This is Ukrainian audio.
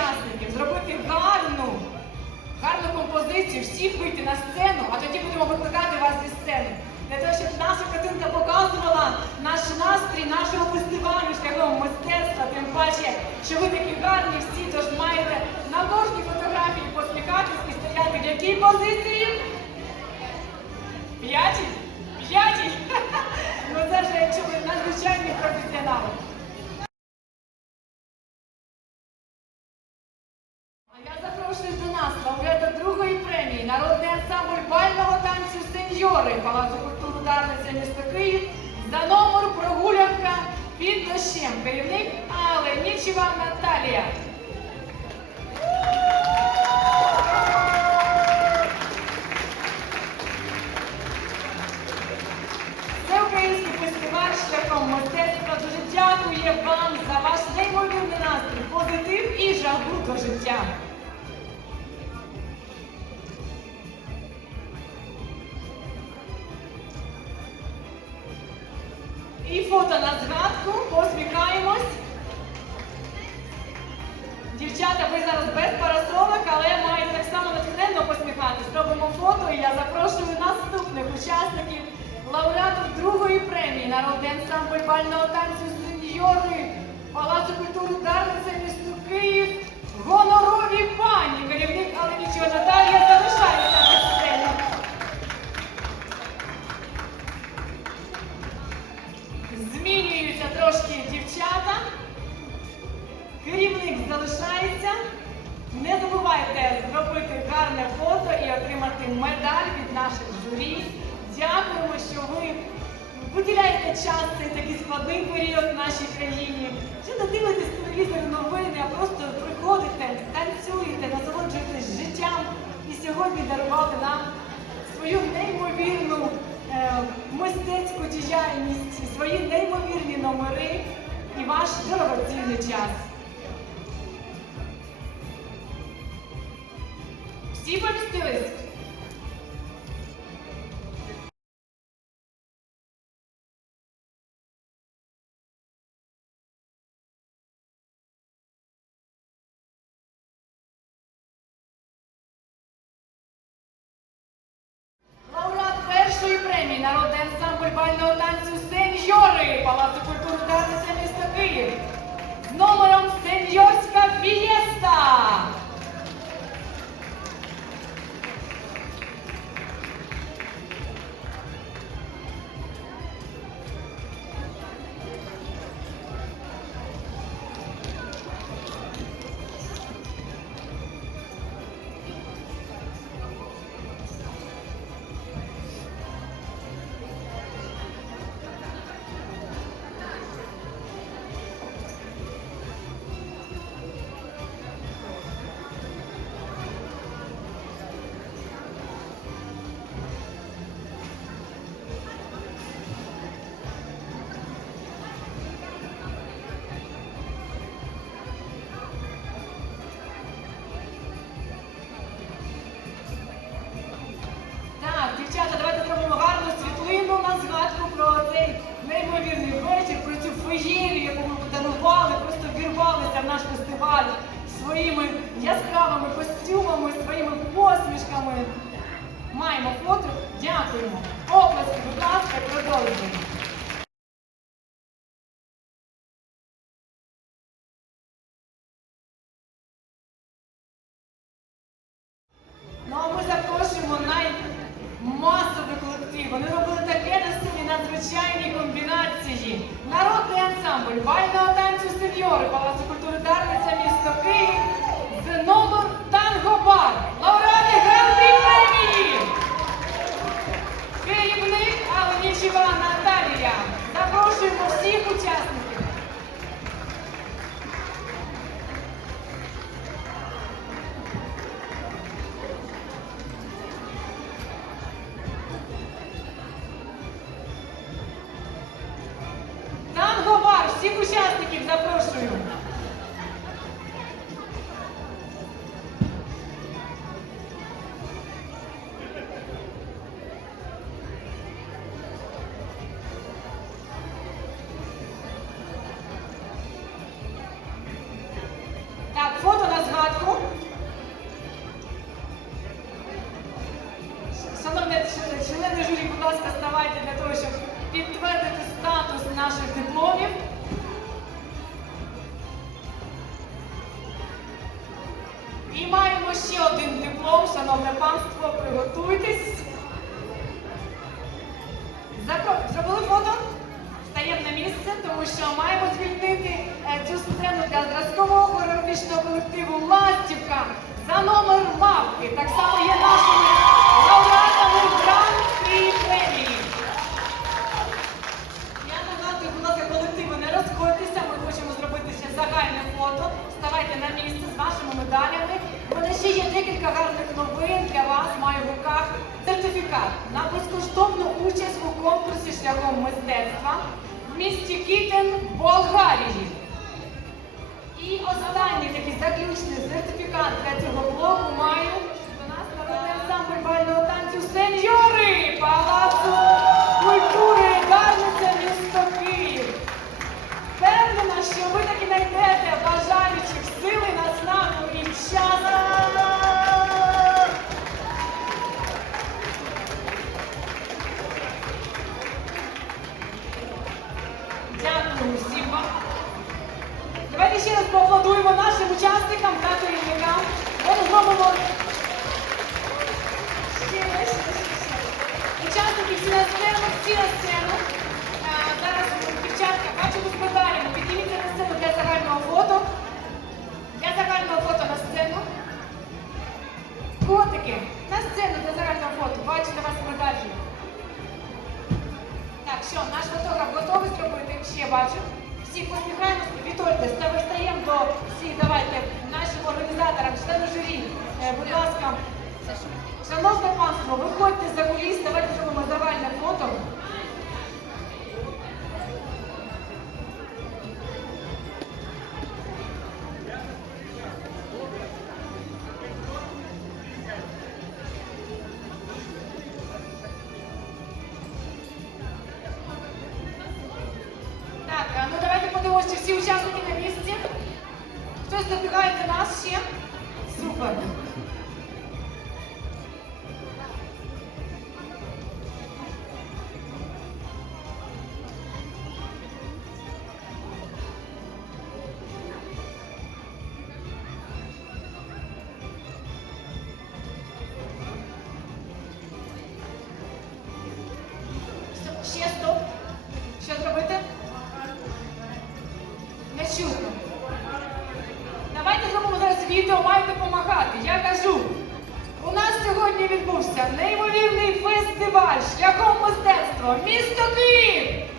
учасників зробити гарну, гарну композицію, всіх вийти на сцену, а тоді будемо викликати вас зі сцени. Для того, щоб наша картинка показувала наш настрій нашого фестивалю шляхом мистецтва, тим паче, що ви такі гарні всі, тож маєте на кожній фотографії посміхатись і стояти в якій позиції? П'ятій? П'ятій? Ну це вже якщо ви надзвичайні професіонали. Я запрошую до нас лауреата другої премії Народний ансамбль бального танцю сеньори Палацу культури Дарниця міста Київ за номер прогулянка під дощем. Керівник Але Нічіва Наталія. Це український фестиваль шляхом мистецтва дуже дякує вам за ваш неймовірний настрій, позитив і жагу до життя. І фото на згадку, посміхаємось. Дівчата, ви зараз без парасолок, журі. Дякуємо, що ви виділяєте час цей такий складний період в нашій країні. Чи не дивитесь телевізор новини, а просто приходите, танцюєте, насолоджуєтесь життям і сьогодні дарували нам свою неймовірну е, мистецьку діяльність, свої неймовірні номери і ваш дорогоцінний час. Всі помістились? Народний ансамбль бального танцю Сеньори Палацу культури Дарниця міста Київ з номером Сеньорська Фієста. Неймовірний вечір, про цю феєрію, яку ми подарували, просто вірвалися в наш фестиваль своїми яскравими костюмами, своїми посмішками. Маємо фото, дякуємо. Оплески, будь ласка, продовжуємо. Ну а ми запрошуємо наймасовий колектив. Вони робили таке на сцені надзвичайні комбінації. Народний ансамбль бального танцю сеньори Палацу культури Дарниця місто Київ з номер Танго Бар. За номер мавки. Так само є нашими лауреатами гран-прі премії. Я нагадую, будь ласка, колективи, не розходьтеся, ми хочемо зробити ще загальне фото. Ставайте на місце з вашими медалями. У мене ще є декілька гарних новин для вас. Маю в руках сертифікат на безкоштовну участь у конкурсі шляхом мистецтва в місті Кітен, Болгарії. І останній такий заключний сертифікат для цього блоку маю до нас народний ансамбль бального танцю сеньори Палацу культури гарниця місто Київ. Впевнена, що ви таки знайдете бажаючих учасникам та керівникам. Зробимо ще, вище. ще, ще. Учасники всі на сцену, всі на сцену. Зараз дівчатка, бачимо будь ласка, шановне панство, виходьте за куліс, давайте зробимо загальне фото. Так, а ну давайте подивимося, всі учасники на місці. Хтось добігає до нас ще? Fuck. Відео, має допомагати. Я кажу, у нас сьогодні відбувся неймовірний фестиваль шляхом мистецтва. Місто Київ!